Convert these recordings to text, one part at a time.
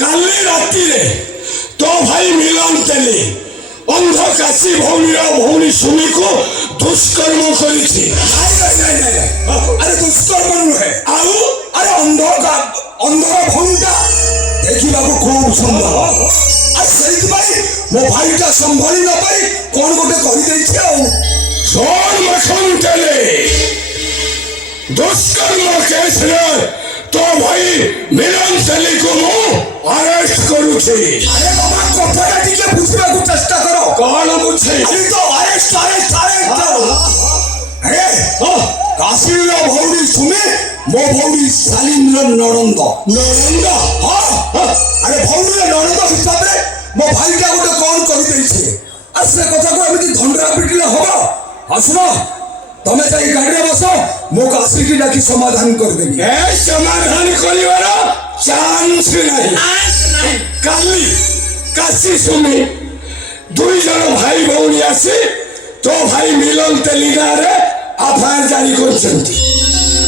কালি রাতিরে তো ভাই মিলন তেলি অন্ধ কাশী ভৌণীর ভৌণী সুমিকু দুষ্কর্ম করেছি। আরে দুষ্কর্ম নুহে ଆଉ আরে অন্ধ ভৌণীটা ଦେଖିବାକୁ খুব সুন্দর আর সেইଥିପାଇଁ ମୋ ଭାଇଟା ସମ୍ଭାଳି ନ ପାରି କଣ ଗୋଟେ କରିଦେଇଛି ଆଉ। শোন মাখন তেলে দুষ্কর্ম কেসরে তো ভাই মিলন তেলিକୁ ମୁଁ আরেস্ট କରୁଛି। আরে বাবা কথাটা ଟିକେ বুঝিବାକୁ চেষ্টা কর। କଣ ବୁଝେ? আরে তো আরেস্ট আরে কাশীর ভৌণী সুমি ମୋ ଭଉଣୀ ଶାଲିନର ନଣନ୍ଦ। ନଣନ୍ଦ? ଆରେ ଭଉଣୀର ନଣନ୍ଦ ହିସାବରେ ମୋ ଭାଇଟା ଗୋଟେ କଣ କରିଦେଇଛି ଆଉ ସେ କଥାକୁ ଏମିତି ଧଣ୍ଡରା ପିଟିଲେ ହବ? ଆସୁନ ତମେ ଯାଇ ଗାଡ଼ିରେ ବସ ମୁଁ କାଶୀକି ଡାକି ସମାଧାନ କରିଦେବି। ଏ ସମାଧାନ କରିବାର ଚାନ୍ସ ନାହିଁ। କାଲି କାଶୀ ସୁମି ଦୁଇ ଜଣ ଭାଇ ଭଉଣୀ ଆସି ତୋ ଭାଇ ମିଲନ ତେଲି ଗାଁରେ ଏଫଆଇଆର ଜାରି କରିଛନ୍ତି।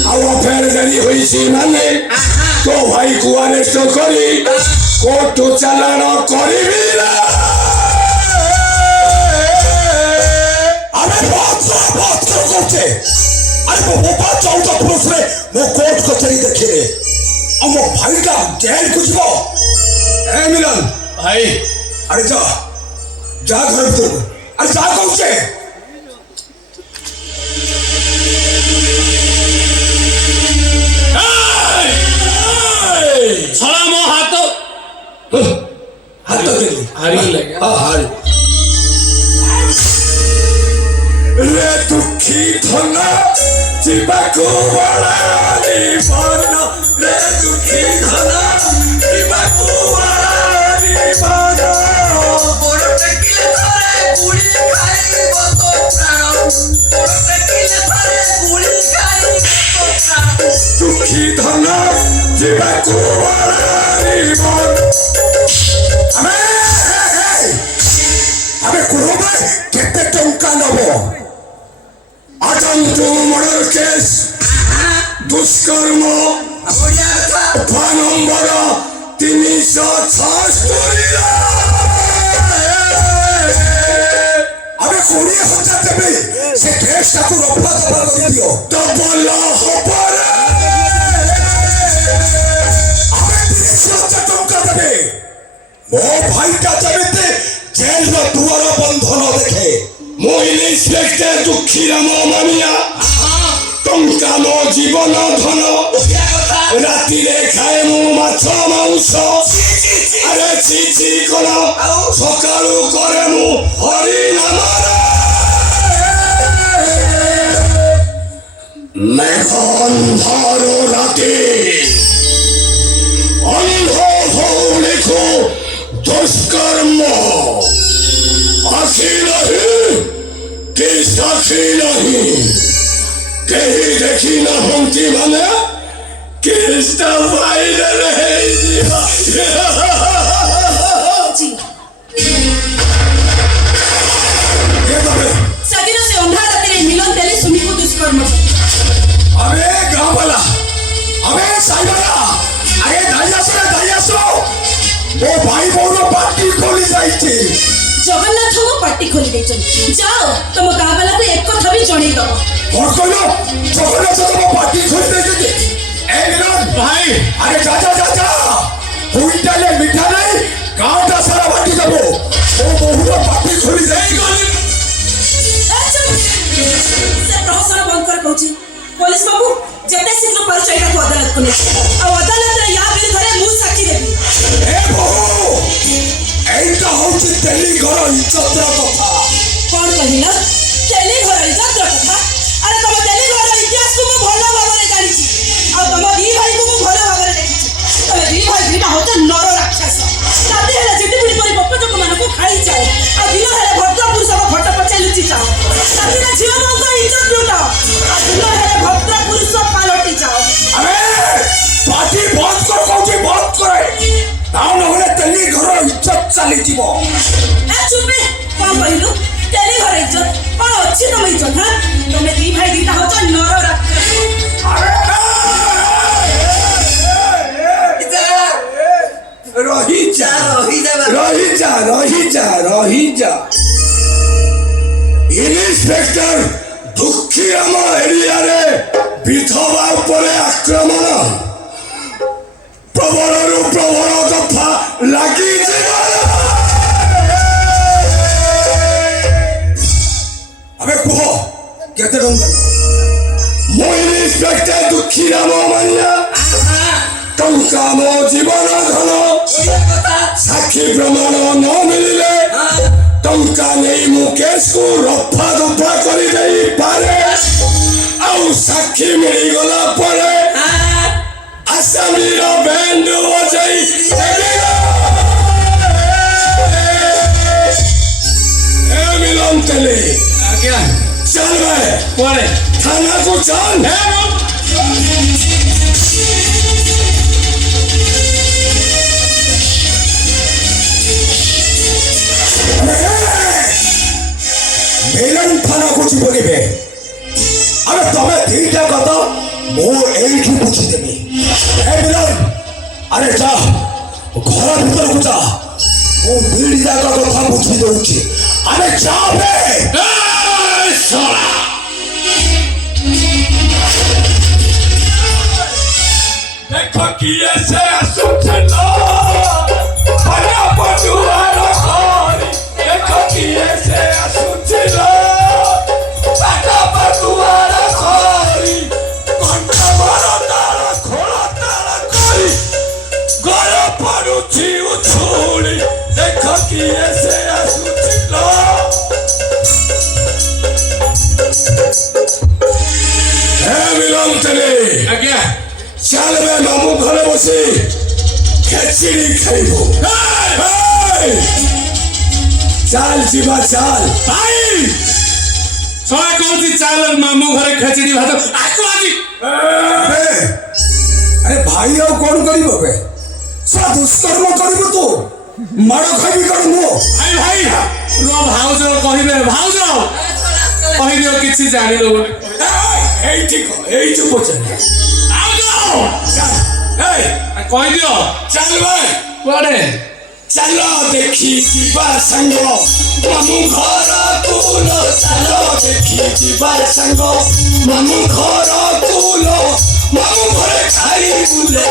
ଆଉ ଏଫଆଇଆର ଜାରି ହୋଇଛି ମାନେ ତୋ ଭାଇକୁ ଆରେଷ୍ଟ କରି କୋର୍ଟ ଚାଲାଣ କରିବି ନା। ଆମେ ବହୁତ କରୁଛେ। ଆରେ ମୋ ବାପା 14 ପୁରୁଷରେ ମୋ କୋର୍ଟ କଚେରୀ ଦେଖିଲେ ଆଉ ମୋ ଭାଇଟା ଜେଲକୁ ଯିବ। ଏ ମିଲନ ଭାଇ ଆରେ ଯା ଘର ଭିତରକୁ। ଆରେ ଯା କହୁଛେ। ଛଡ଼ା ମୋ ହାତ ଦେଲି ହାରିଲେ ରେ ଦୁଃଖୀ ଧନ ଯିବାକୁ ବଳାନି ମନ ରେ ଦୁଃଖୀ ଧନ ଯିବାକୁ ବଳାନି ମନ বড় টেকিলে ধরে গুড়ি খাইব তো প্রাণ বড় টেকিলে ধরে গুড়ি খাইব তো প্রাণ দুঃখী ধন ଯିବାକୁ ବଳାନି ମନ। ଆମେ କୁହ କେତେ ଟଙ୍କା ନବ? ଆଟନ୍ତୁ ମର୍ଡର କେସ୍ ଦୁଷ୍କର୍ମ ନମ୍ବର 376। ଆମେ 20,000 ଦେବେ ସେ କେସଟାକୁ ରଫା ଦଫା କରିଦିଅ। ଡବଲ ହବରେ ଆମେ 30,000 ଟଙ୍କା ଦେବେ। ମୋ ଭାଇଟା ଯେମିତି ଜେଲର ଦୁଆର ବନ୍ଧ ନ ଦେଖେ। ମୁଁ ଇନ୍ସପେକ୍ଟର ଦୁଃଖୀରାମ ମାମିଆ ଟଙ୍କା ମୋ ଜୀବନ ଧନ ରାତିରେ ଖାଏ ମୁଁ ମାଛ ମାଉଁସ। ଆରେ ଛି କଣ ସକାଳୁ କରେ ମୁଁ ହରିନାମର ମେଘ ଅନ୍ଧାର ରାତି ଅନ୍ଧ ଭଉଣୀକୁ ଦୁଷ୍କର୍ମ ଆଖି ନାହିଁ କି ସାକ୍ଷୀ ନାହିଁ କେହି ଦେଖି ନାହାନ୍ତି ମାନେ କେସଟା ଭାଇରାଲ ହେଇଯିବ। ସେଦିନ ସେ ଅନ୍ଧାର ରାତିରେ ମିଲନ ତେଲି ସୁମିକୁ ଦୁଷ୍କର୍ମ ଆମେ ଗାଁ ବାଲା ଆମେ ସାଇବାଲା ଆରେ ଧାଇ ଆସ ମୋ ଭାଇ ବୋଉର ପାର୍ଟି ଖୋଲି ଯାଇଛି। ଜଗନ୍ନାଥଙ୍କ ପାଟି ଖୋଲି ଦେଇଛନ୍ତି। ଯାଅ ତମ ଗାଁ ବାଲାକୁ ଏକ କଥା ବି ଜଣେଇ ଦବ। କଣ କହିଲ? ଜଗନ୍ନାଥ ତମ ପାର୍ଟି ଖୋଲି ଦେଇଛନ୍ତି? ଏ ମିଲନ ଭାଇ ଆରେ ଯା କୁଇଣ୍ଟାଲେ ମିଠା ନାହିଁ ଗାଁଟା ସାରା ବାଟି ଦେବ। ମୋ ବୋହୁର ପାର୍ଟି ଖୋଲି ଯାଇଛି। ସେ ପ୍ରହସନ ବନ୍ଦ କର କହୁଛି। ପୋଲିସ ବାବୁ ଯେତେ ଶୀଘ୍ର ପାରୁଛ ଏଟାକୁ ଅଦାଲତକୁ ନିଅ ଆଉ ଅଦାଲତରେ ୟା ବିରୁଦ୍ଧରେ ମୁଁ ସାକ୍ଷୀ ଦେବି। ଏ ବୋହୁ এইটা হচ্ছে তেলি ঘর ইজ্জতর কথা। କଣ କହିଲ? ତେଲି ଘର ଇଜ୍ଜତର କଥା? ଆରେ ତମ ତେଲି ଘର ଇତିହାସକୁ ମୁଁ ଭଲ ଭାବରେ ଜାଣିଛି ଆଉ ତମ ଦି ଭାଇକୁ ମୁଁ ଭଲ ଭାବରେ ଦେଖିଛି। ତମେ ଦି ଭାଇ ଦିଟା ହଉଛ ନର ରାକ୍ଷସ। ରାତି ହେଲେ ଝିଟିପିଟି ପରି ବକଚକ ମାନଙ୍କୁ ଖାଇଯାଅ ଆଉ ଦିନ ହେଲେ ଭଦ୍ର ପୁରୁଷଙ୍କ ଫଟୋ ପଛେ ଲୁଚିଯାଅ। ରାତିରେ ଝିଅ ମାନଙ୍କ ଇଜ୍ଜତ ଲୁଟାଅ ଆଉ ଦିନ ହେଲେ ଭଦ୍ର ପୁରୁଷ ପାଲଟି ଯାଅ। আরে পার্টি বন্ধ কর কৌছি বন্ধ করে তাও নহলে তেলি ঘর ইজ্জত চালি যাব। চুপে কଣ କହିଲୁ? ତେଲି ଘର ଇଜ୍ଜତ କଣ ଅଛି ତମ ଇଜ୍ଜତ? ହଁ ତମେ ଦି ଭାଇ ଦିଟା ହଉଛ ନର ରାକ୍ଷସ। আরে রহিজা ইন্সপেক্টর দুঃখী রাম এরিয়ারে বিধবা উপরে আক্রমণ প্রবলରୁ প্রবল দফা লাগিছে আবে কুহ কেতে টঙ্কা ମୁଁ ଇନ୍ସପେକ୍ଟର ଦୁଃଖୀ ରାମ ମାନ୍ୟା ଟଙ୍କା ମୋ ଜୀବନ ଧନ ସାକ୍ଷୀ ପ୍ରମାଣ ନ ମିଳିଲେ ଟଙ୍କା ନେଇ ମୁଁ କେସକୁ ରଫା ଦଫା କରିଦେଇପାରେ ଆଉ ସାକ୍ଷୀ ମିଳିଗଲା ପରେ ଆସାମୀର ବ୍ୟାଣ୍ଡ ବଜାଇ ମିଲନ ତେଲି ଆଜ୍ଞା ଚାଲ ଭାଇ କୁଆଡେ ଥାନାକୁ ଚାଲ মেলন থানাକୁ ଯିବ କେବେ আরে তবে দিটা কথা ମୁଁ এইଠି ବୁଝିଦେବି ଏ ମିଲନ আরে যা ঘর ভিতরକୁ যা ମୁଁ ବିଡ଼ି ଯାକ କଥା ବୁଝି ଦଉଛି আরে যা বে ଦେଖ କିଏ ସେ ଆସୁଛି ପଟୁଆର ଘରି ଦେଖ କିଏ ସେ ଆସୁଛି ପଟୁଆର ଘରି ଘଣ୍ଟା ବର ତାଳ ଖୋଳ ତାଳ କରି ଘର ପଡୁଛି ଉଛୁଳି ଦେଖ କିଏ ସେ ଆସୁଛି ମିଲନ ତେଲି ଆଜ୍ଞା ଚାଲ ବେ ମାମୁଁ ଘରେ ବସି ଖେଚିଡି ଖାଇବୁ ଚାଲ ଯିବା ଚାଲ ଭାଇ ଶଳା କହୁଛି ଚାଲ ମାମୁଁ ଘରେ ଖେଚିଡି ଭାତ ଆକୁ ଆଜି আরে ভাই ଆଉ କଣ କରିବ ବେ ସା ଦୁଷ୍କର୍ମ କରିବୁ ତୁ ମାଡ଼ ଖାଇବି କଣ ମୁଁ ଭାଇ ଭାଇ ରୁହ ଭାଉଜ କହିବେ ଭାଉଜ କହିଦିଅ କିଛି ଜାଣିଦବ এইটি এইটু পচারে କହିଦିଅ ଚାଲ ଭାଇ କୁଆଡେ ଚାଲ ଦେଖି ଯିବା ସାଙ୍ଗ ମାମୁଁ ଘରକୁ ଚାଲ ଦେଖି ଯିବା ସାଙ୍ଗ ମାମୁଁ ଘରକୁ ମାମୁଁ ଘରେ ଖାଇବୁରେ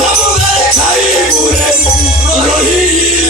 ମାମୁଁ ଘରେ ଖାଇବୁରେ ରହିଲି